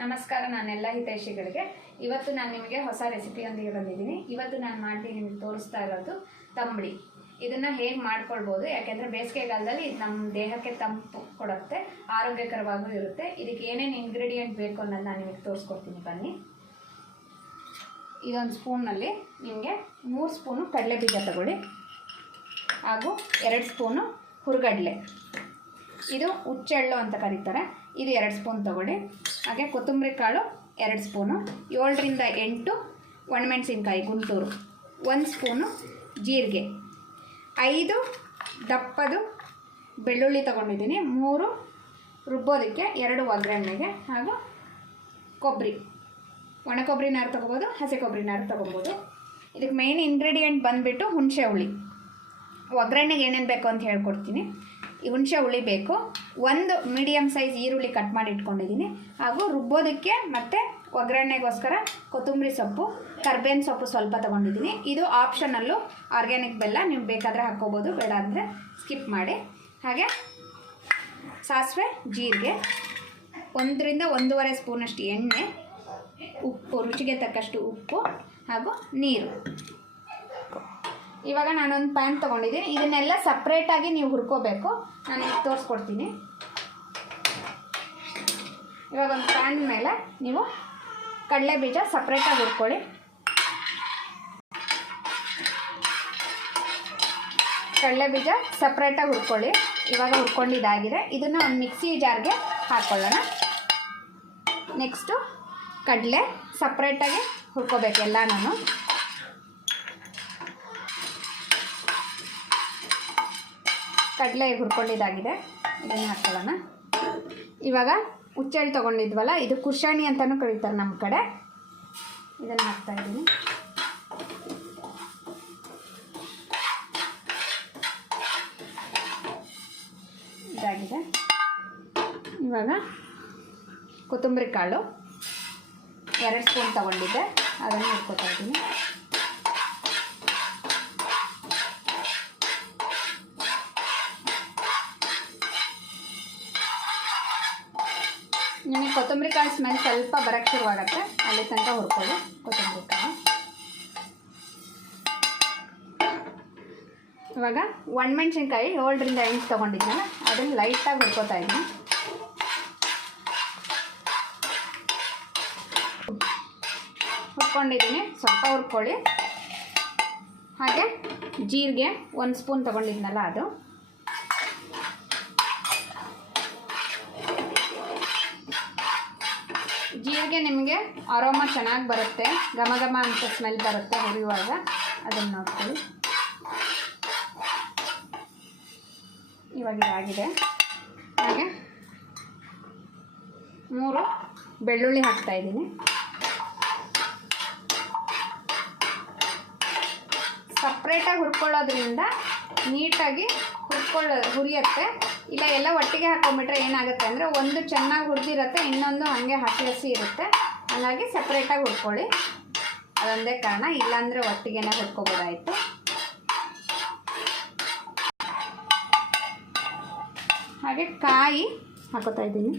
ನಮಸ್ಕಾರ, ನಾನೆಲ್ಲ ಹಿತೈಷಿಗಳಿಗೆ. ಇವತ್ತು ನಾನು ನಿಮಗೆ ಹೊಸ ರೆಸಿಪಿಯೊಂದಿಗೆ ಬಂದಿದ್ದೀನಿ. ಇವತ್ತು ನಾನು ಮಾಡಿ ನಿಮಗೆ ತೋರಿಸ್ತಾ ಇರೋದು ತಂಬಳಿ. ಇದನ್ನು ಹೇಗೆ ಮಾಡ್ಕೊಳ್ಬೋದು, ಯಾಕೆಂದರೆ ಬೇಸಿಗೆಗಾಲದಲ್ಲಿ ಇದು ನಮ್ಮ ದೇಹಕ್ಕೆ ತಂಪು ಕೊಡುತ್ತೆ, ಆರೋಗ್ಯಕರವಾಗೂ ಇರುತ್ತೆ. ಇದಕ್ಕೆ ಏನೇನು ಇಂಗ್ರೀಡಿಯೆಂಟ್ ಬೇಕು ಅನ್ನೋದು ನಾನು ನಿಮಗೆ ತೋರಿಸ್ಕೊಡ್ತೀನಿ, ಬನ್ನಿ. ಇದೊಂದು ಸ್ಪೂನಲ್ಲಿ ನಿಮಗೆ 3 ಸ್ಪೂನು ಕಡಲೆ ಬೀಜ ತಗೊಳ್ಳಿ, ಹಾಗೂ 2 ಸ್ಪೂನು ಹುರುಗಡ್ಲೆ, ಇದು ಹುಚ್ಚೆಳ್ಳು ಅಂತ ಕರೀತಾರೆ, ಇದು 2 ಸ್ಪೂನ್ ತಗೊಳ್ಳಿ. ಹಾಗೆ ಕೊತ್ತಂಬರಿ ಕಾಳು 2 ಸ್ಪೂನು, 7ರಿಂದ 8 ಒಣಮೆಣಸಿನ್ಕಾಯಿ ಗುಂಟೂರು, 1 ಸ್ಪೂನು ಜೀರಿಗೆ, 5 ದಪ್ಪದು ಬೆಳ್ಳುಳ್ಳಿ ತೊಗೊಂಡಿದ್ದೀನಿ, 3 ರುಬ್ಬೋದಕ್ಕೆ, 2 ಒಗ್ಗರಣೆಗೆ, ಹಾಗೂ ಕೊಬ್ಬರಿ, ಒಣ ಕೊಬ್ಬರಿ ನಾರು ತೊಗೋಬೋದು, ಹಸಿ ಕೊಬ್ಬರಿ ನಾರು ತೊಗೋಬೋದು. ಇದಕ್ಕೆ ಮೇನ್ ಇಂಗ್ರೀಡಿಯೆಂಟ್ ಬಂದುಬಿಟ್ಟು ಹುಣಸೆ ಹುಳಿ. ಒಗ್ಗರಣೆಗೆ ಏನೇನು ಬೇಕು ಅಂತ ಹೇಳ್ಕೊಡ್ತೀನಿ. ಈ ಹುಣಸೆ ಹುಳಿ ಬೇಕು, 1 ಮೀಡಿಯಮ್ ಸೈಜ್ ಈರುಳ್ಳಿ ಕಟ್ ಮಾಡಿ ಇಟ್ಕೊಂಡಿದ್ದೀನಿ, ಹಾಗೂ ರುಬ್ಬೋದಕ್ಕೆ ಮತ್ತು ಒಗ್ಗರಣೆಗೋಸ್ಕರ ಕೊತ್ತಂಬರಿ ಸೊಪ್ಪು, ಕರ್ಬೇವಿನ ಸೊಪ್ಪು ಸ್ವಲ್ಪ ತೊಗೊಂಡಿದ್ದೀನಿ. ಇದು ಆಪ್ಷನಲ್ಲು, ಆರ್ಗ್ಯಾನಿಕ್ ಬೆಲ್ಲ, ನೀವು ಬೇಕಾದರೆ ಹಾಕ್ಕೋಬೋದು, ಬೇಡ ಅಂದರೆ ಸ್ಕಿಪ್ ಮಾಡಿ. ಹಾಗೆ ಸಾಸಿವೆ, ಜೀರಿಗೆ, 1ರಿಂದ 1.5 ಸ್ಪೂನಷ್ಟು ಎಣ್ಣೆ, ಉಪ್ಪು, ರುಚಿಗೆ ತಕ್ಕಷ್ಟು ಉಪ್ಪು, ಹಾಗೂ ನೀರು. ಇವಾಗ ನಾನೊಂದು ಪ್ಯಾನ್ ತೊಗೊಂಡಿದ್ದೀನಿ, ಇದನ್ನೆಲ್ಲ ಸಪ್ರೇಟಾಗಿ ನೀವು ಹುರ್ಕೋಬೇಕು. ನಾನು ಈಗ ತೋರಿಸ್ಕೊಡ್ತೀನಿ. ಇವಾಗ ಒಂದು ಪ್ಯಾನ್ ಮೇಲೆ ನೀವು ಕಡಲೆ ಬೀಜ ಸಪ್ರೇಟಾಗಿ ಹುರ್ಕೊಳ್ಳಿ. ಕಡಲೆ ಬೀಜ ಸಪ್ರೇಟಾಗಿ ಹುರ್ಕೊಳ್ಳಿ. ಇವಾಗ ಹುರ್ಕೊಂಡಿದ್ದಾಗಿದೆ. ಇದನ್ನು ಒಂದು ಮಿಕ್ಸಿ ಜಾರ್ಗೆ ಹಾಕ್ಕೊಳ್ಳೋಣ. ನೆಕ್ಸ್ಟು ಕಡಲೆ ಸಪ್ರೇಟಾಗಿ ಹುರ್ಕೋಬೇಕು ಎಲ್ಲನೂ. ಕಡಲೆ ಹುರ್ಕೊಂಡಿದ್ದಾಗಿದೆ, ಇದನ್ನು ಹಾಕ್ಕೊಳ್ಳೋಣ. ಇವಾಗ ಹುಚ್ಚೆಳ್ಳು ತೊಗೊಂಡಿದ್ವಲ್ಲ, ಇದು ಕುರ್ಷಾಣಿ ಅಂತಲೂ ಕರೀತಾರೆ ನಮ್ಮ ಕಡೆ, ಇದನ್ನು ಹಾಕ್ತಾಯಿದ್ದೀನಿ. ಇದಾಗಿದೆ. ಇವಾಗ ಕೊತ್ತಂಬರಿ ಕಾಳು 2 ಸ್ಪೂನ್ ತೊಗೊಂಡಿದ್ದೆ, ಅದನ್ನು ಹುರ್ಕೊತಾ ಇದ್ದೀನಿ. ನಿಮಗೆ ಕೊತ್ತಂಬರಿ ಕಾಳು ಸ್ಮೆಲ್ ಸ್ವಲ್ಪ ಬರೋಕ್ಕೆ ಶುರುವಾಗುತ್ತೆ, ಅಲ್ಲಿ ತನಕ ಹುರ್ಕೊಳ್ಳಿ ಕೊತ್ತಂಬರಿ ಕಾಳು. ಇವಾಗ ಒಣಮೆಣ್ಸಿನ್ಕಾಯಿ 7ರಿಂದ 8 ತೊಗೊಂಡಿದ್ನಲ್ಲ, ಅದನ್ನು ಲೈಟಾಗಿ ಹುರ್ಕೋತಾ ಇದ್ದೀನಿ. ಹುರ್ಕೊಂಡಿದ್ದೀನಿ, ಸ್ವಲ್ಪ ಹುರ್ಕೊಳ್ಳಿ. ಹಾಗೆ ಜೀರಿಗೆ 1 ಸ್ಪೂನ್ ತೊಗೊಂಡಿದ್ನಲ್ಲ, ಅದು, ಜೀರಿಗೆ ನಿಮಗೆ ಅರೋಮಾ ಚೆನ್ನಾಗಿ ಬರುತ್ತೆ, ಘಮ ಘಮ ಅಂತ ಸ್ಮೆಲ್ ಬರುತ್ತೆ ಹುರಿಯುವಾಗ, ಅದನ್ನು ನೋಡ್ಕೊಳ್ಳಿ. ಇವಾಗ ಇದಾಗಿದೆ. ಹಾಗೆ 3 ಬೆಳ್ಳುಳ್ಳಿ ಹಾಕ್ತಾಯಿದ್ದೀನಿ. ಸಪ್ರೇಟಾಗಿ ಹುರ್ಕೊಳ್ಳೋದ್ರಿಂದ ನೀಟಾಗಿ ಹುರಿಯುತ್ತೆ. ಇಲ್ಲ ಎಲ್ಲ ಒಟ್ಟಿಗೆ ಹಾಕ್ಕೊಂಬಿಟ್ರೆ ಏನಾಗುತ್ತೆ ಅಂದರೆ, ಒಂದು ಚೆನ್ನಾಗಿ ಹುರಿದಿರುತ್ತೆ, ಇನ್ನೊಂದು ಹಾಗೆ ಹಸಿ ಇರುತ್ತೆ. ಹಾಗಾಗಿ ಸಪ್ರೇಟಾಗಿ ಹುರ್ಕೊಳ್ಳಿ, ಅದೊಂದೇ ಕಾರಣ. ಇಲ್ಲಾಂದರೆ ಒಟ್ಟಿಗೆನೇ ಹುರ್ಕೊಬೋದಾಯಿತು. ಹಾಗೆ ಕಾಯಿ ಹಾಕೋತಾ ಇದ್ದೀನಿ.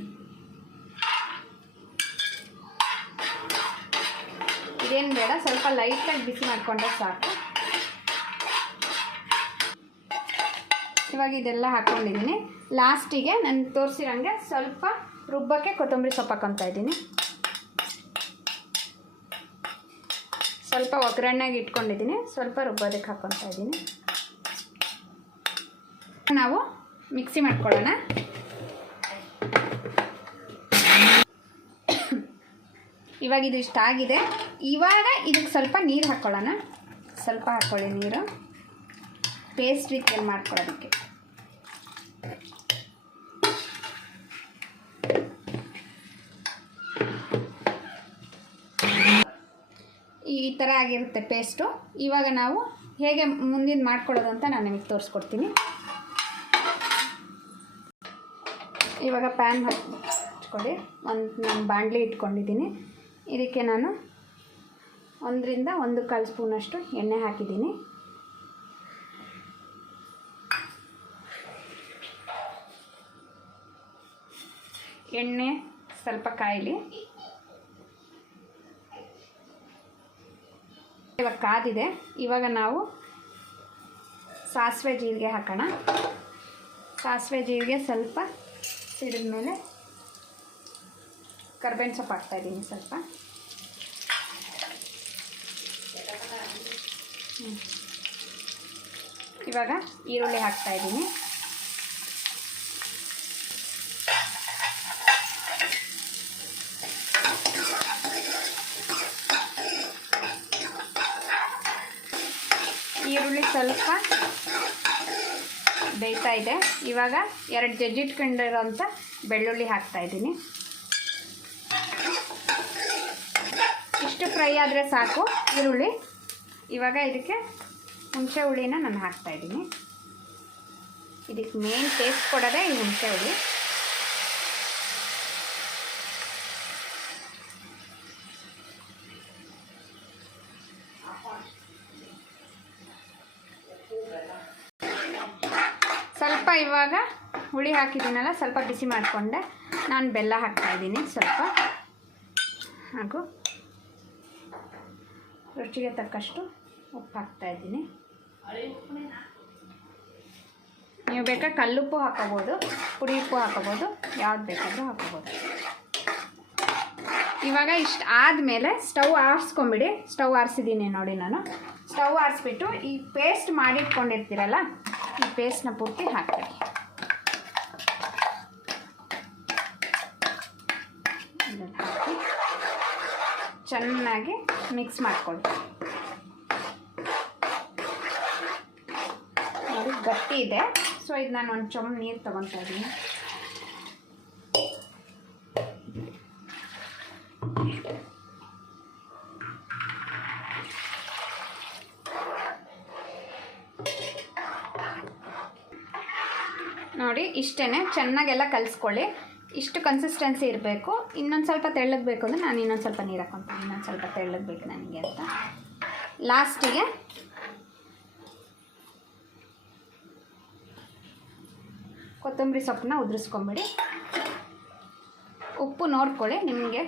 ಇದೇನು ಬೇಡ, ಸ್ವಲ್ಪ ಲೈಟಾಗಿ ಬಿಸಿ ಮಾಡಿಕೊಂಡ್ರೆ ಸಾಕು. ಇವಾಗ ಇದೆಲ್ಲ ಹಾಕ್ಕೊಂಡಿದ್ದೀನಿ. ಲಾಸ್ಟಿಗೆ ನಾನು ತೋರಿಸಿರಂಗೆ ಸ್ವಲ್ಪ ರುಬ್ಬಕ್ಕೆ ಕೊತ್ತಂಬರಿ ಸೊಪ್ಪು ಹಾಕ್ಕೊತಾ ಇದ್ದೀನಿ. ಸ್ವಲ್ಪ ಒಗ್ಗರಣೆಗೆ ಇಟ್ಕೊಂಡಿದ್ದೀನಿ, ಸ್ವಲ್ಪ ರುಬ್ಬೋದಕ್ಕೆ ಹಾಕ್ಕೊತಾ ಇದ್ದೀನಿ. ನಾವು ಮಿಕ್ಸಿ ಮಾಡ್ಕೊಳ್ಳೋಣ. ಇವಾಗ ಇದು ಇಷ್ಟ ಆಗಿದೆ. ಇವಾಗ ಇದಕ್ಕೆ ಸ್ವಲ್ಪ ನೀರು ಹಾಕ್ಕೊಳ್ಳೋಣ. ಸ್ವಲ್ಪ ಹಾಕ್ಕೊಳ್ಳಿ ನೀರು, ಪೇಸ್ಟ್ ರೀತಿಯಲ್ಲಿ ಮಾಡ್ಕೊಳ್ಳೋದಕ್ಕೆ. ಈ ಥರ ಆಗಿರುತ್ತೆ ಪೇಸ್ಟು. ಇವಾಗ ನಾವು ಹೇಗೆ ಮುಂದಿನ ಮಾಡ್ಕೊಳ್ಳೋದು ಅಂತ ನಾನು ನಿಮಗೆ ತೋರಿಸ್ಕೊಡ್ತೀನಿ. ಇವಾಗ ಪ್ಯಾನ್ ಹಚ್ಕೊಳ್ಳಿ. ನಾನು ಬಾಣಲಿ ಇಟ್ಕೊಂಡಿದ್ದೀನಿ. ಇದಕ್ಕೆ ನಾನು 1ರಿಂದ 1.25 ಸ್ಪೂನಷ್ಟು ಎಣ್ಣೆ ಹಾಕಿದ್ದೀನಿ. ಎಣ್ಣೆ ಸ್ವಲ್ಪ ಕಾಯಲಿ. ಇವಾಗ ಕಾದಿದೆ. ಇವಾಗ ನಾವು ಸಾಸಿವೆ ಜೀರಿಗೆ ಹಾಕೋಣ. ಸಾಸಿವೆ ಜೀರಿಗೆ ಸ್ವಲ್ಪ ಸಿಡಿದ ಮೇಲೆ ಕರ್ಬೇವಿನ ಸೊಪ್ಪು ಹಾಕ್ತಾಯಿದ್ದೀನಿ ಸ್ವಲ್ಪ. ಇವಾಗ ಈರುಳ್ಳಿ ಹಾಕ್ತಾಯಿದ್ದೀನಿ. ಈರುಳ್ಳಿ ಸ್ವಲ್ಪ ಬೇಯ್ತಾ ಇದೆ. ಇವಾಗ 2 ಜಜ್ಜಿಟ್ಕೊಂಡಿರೋಂಥ ಬೆಳ್ಳುಳ್ಳಿ ಹಾಕ್ತಾಯಿದ್ದೀನಿ. ಇಷ್ಟು ಫ್ರೈ ಆದರೆ ಸಾಕು ಈರುಳ್ಳಿ. ಇವಾಗ ಇದಕ್ಕೆ ಹುಣಸೆ ಹುಳಿನ ನಾನು ಹಾಕ್ತಾಯಿದ್ದೀನಿ. ಇದಕ್ಕೆ ಮೇನ್ ಟೇಸ್ಟ್ ಕೊಡೋದೇ ಈ ಹುಣಸೆ ಹುಳಿ. ಸ್ವಲ್ಪ ಇವಾಗ ಹುಳಿ ಹಾಕಿದ್ದೀನಲ್ಲ, ಸ್ವಲ್ಪ ಬಿಸಿ ಮಾಡಿಕೊಂಡೆ. ನಾನು ಬೆಲ್ಲ ಹಾಕ್ತಾಯಿದ್ದೀನಿ ಸ್ವಲ್ಪ, ಹಾಗೂ ರುಚಿಗೆ ತಕ್ಕಷ್ಟು ಉಪ್ಪು ಹಾಕ್ತಾಯಿದ್ದೀನಿ. ನೀವು ಬೇಕಾದ್ರೆ ಕಲ್ಲುಪ್ಪು ಹಾಕೋಬೋದು, ಪುಡಿ ಉಪ್ಪು ಹಾಕೋಬೋದು, ಯಾವ್ದು ಬೇಕಾದರೂ ಹಾಕೋಬೋದು. ಇವಾಗ ಇಷ್ಟು ಆದಮೇಲೆ ಸ್ಟವ್ ಆರಿಸ್ಕೊಂಬಿಡಿ. ಸ್ಟವ್ ಆರಿಸಿದ್ದೀನಿ ನೋಡಿ ನಾನು. ಸ್ಟವ್ ಆರಿಸ್ಬಿಟ್ಟು ಈ ಪೇಸ್ಟ್ ಮಾಡಿಟ್ಕೊಂಡಿರ್ತೀರಲ್ಲ, ಈ ಪೇಸ್ಟ್ನ ಪೂರ್ತಿ ಹಾಕ್ತೀವಿ. ಇದನ್ನು ಹಾಕಿ ಚೆನ್ನಾಗಿ ಮಿಕ್ಸ್ ಮಾಡ್ಕೊಳ್ಳಿ. ನೋಡಿ ಗಟ್ಟಿ ಇದೆ, ಸೊ ಇದು ನಾನು ಒಂದು ಚೊಂಬು ನೀರು ತೊಗೊತಾ ಇದ್ದೀನಿ. ನೋಡಿ ಇಷ್ಟೇ, ಚೆನ್ನಾಗೆಲ್ಲ ಕಲಿಸ್ಕೊಳ್ಳಿ. ಇಷ್ಟು ಕನ್ಸಿಸ್ಟೆನ್ಸಿ ಇರಬೇಕು. ಇನ್ನೊಂದು ಸ್ವಲ್ಪ ತೆಳ್ಳಗೆ ಬೇಕು ಅಂದರೆ ನಾನು ಇನ್ನೊಂದು ಸ್ವಲ್ಪ ನೀರು ಹಾಕ್ಕೊತೀನಿ. ಇನ್ನೊಂದು ಸ್ವಲ್ಪ ತೆಳ್ಳಗೆ ಬೇಕು ನನಗೆ ಅಂತ. ಲಾಸ್ಟಿಗೆ ಕೊತ್ತಂಬರಿ ಸೊಪ್ಪನ್ನ ಉದುರಿಸ್ಕೊಂಬಿಡಿ. ಉಪ್ಪು ನೋಡ್ಕೊಳ್ಳಿ, ನಿಮಗೆ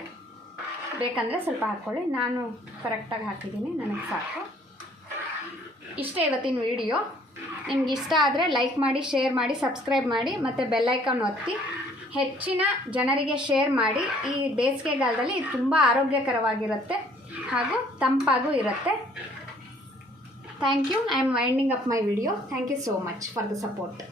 ಬೇಕಂದರೆ ಸ್ವಲ್ಪ ಹಾಕ್ಕೊಳ್ಳಿ. ನಾನು ಕರೆಕ್ಟಾಗಿ ಹಾಕಿದ್ದೀನಿ, ನನಗೆ ಸಾಕು. ಇಷ್ಟೇ ಇವತ್ತಿನ ವಿಡಿಯೋ. ನಿಮ್ಗೆ ಇಷ್ಟ ಆದರೆ ಲೈಕ್ ಮಾಡಿ, ಶೇರ್ ಮಾಡಿ, ಸಬ್ಸ್ಕ್ರೈಬ್ ಮಾಡಿ, ಮತ್ತು ಬೆಲ್ಲೈಕಾನ್ ಒತ್ತಿ ಹೆಚ್ಚಿನ ಜನರಿಗೆ ಶೇರ್ ಮಾಡಿ. ಈ ಬೇಸಿಗೆಗಾಲದಲ್ಲಿ ಇದು ತುಂಬ ಆರೋಗ್ಯಕರವಾಗಿರುತ್ತೆ ಹಾಗೂ ತಂಪಾಗೂ ಇರುತ್ತೆ. Thank you. I am winding up my video. Thank you so much for the support.